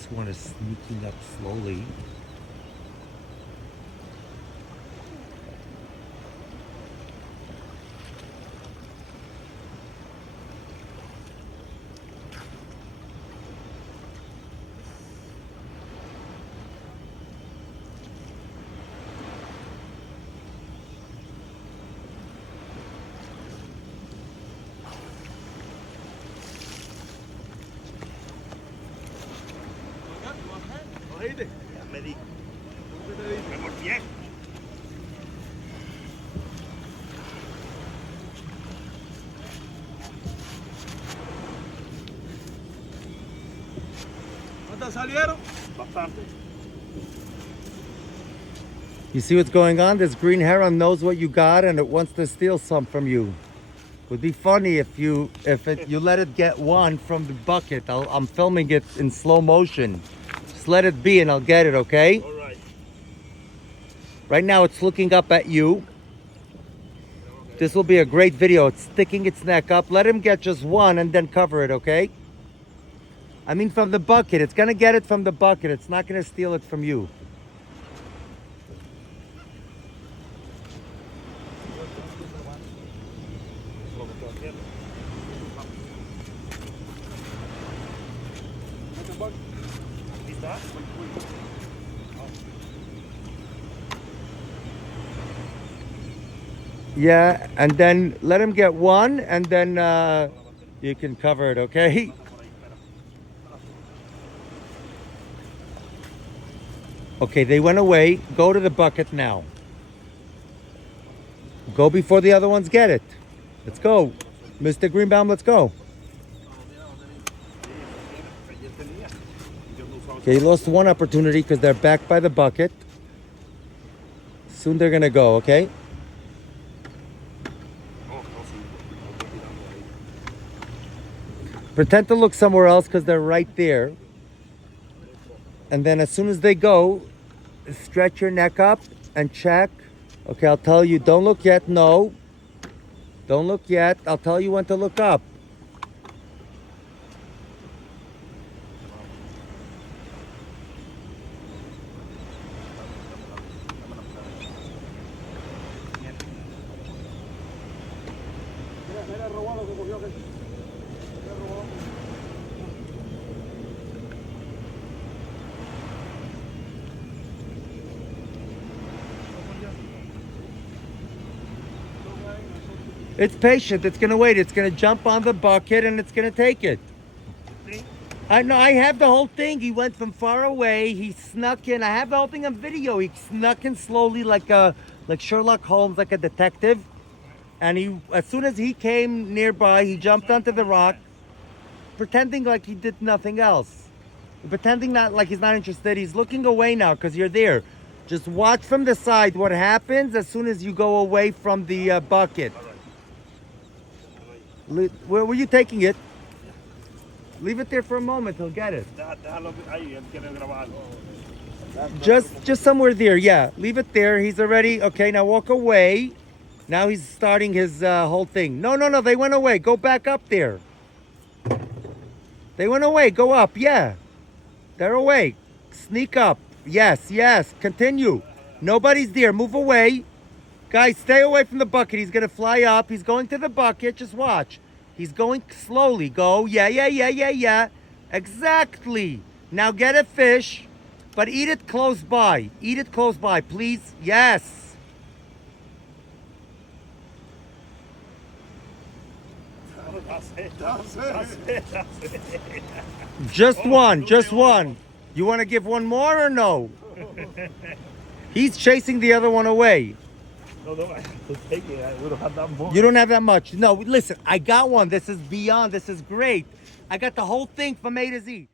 This one is sneaking up slowly. Ya me di. Me mordié. ¿Cuántas salieron? Bastante. You see what's going on? This green heron knows what you got and it wants to steal some from you. It would be funny if you let it get one from the bucket. I'm filming it in slow motion. Just let it be and I'll get it, okay? All right. Right now it's looking up at you. This will be a great video. It's sticking its neck up. Let him get just one and then cover it, okay? I mean from the bucket. It's gonna get it from the bucket. It's not gonna steal it from you. Yeah, and then let him get one and then you can cover it, okay? Okay, they went away. Go to the bucket now. Go before the other ones get it. Let's go. Mr. Greenbaum, let's go. Okay, you lost one opportunity because they're back by the bucket. Soon they're going to go, okay? Pretend to look somewhere else because they're right there. And then as soon as they go, stretch your neck up and check. Okay, I'll tell you, don't look yet. No. Don't look yet. I'll tell you when to look up. It's patient. It's going to wait. It's going to jump on the bucket and it's going to take it. I know. I have the whole thing. He went from far away. He snuck in. I have the whole thing on video. He snuck in slowly like Sherlock Holmes, like a detective. And he, as soon as he came nearby, he jumped onto the rock, pretending like he did nothing else. Pretending not like he's not interested. He's looking away now because you're there. Just watch from the side what happens as soon as you go away from the bucket. Where were you taking it? Leave it there for a moment. He'll get it. Just somewhere there. Yeah, leave it there. He's already okay. Now walk away. Now he's starting his whole thing. No. They went away. Go back up there. They went away. Go up. Yeah, they're away. Sneak up. Yes. Continue. Nobody's there. Move away. Guys, stay away from the bucket. He's going to fly up. He's going to the bucket. Just watch. He's going slowly. Go. Yeah. Exactly. Now get a fish, but eat it close by. Eat it close by, please. Yes. That's it. Just one. You want to give one more or no? He's chasing the other one away. No, I have to take it. We don't have that much. You don't have that much. No, listen, I got one. This is beyond. This is great. I got the whole thing from A to Z.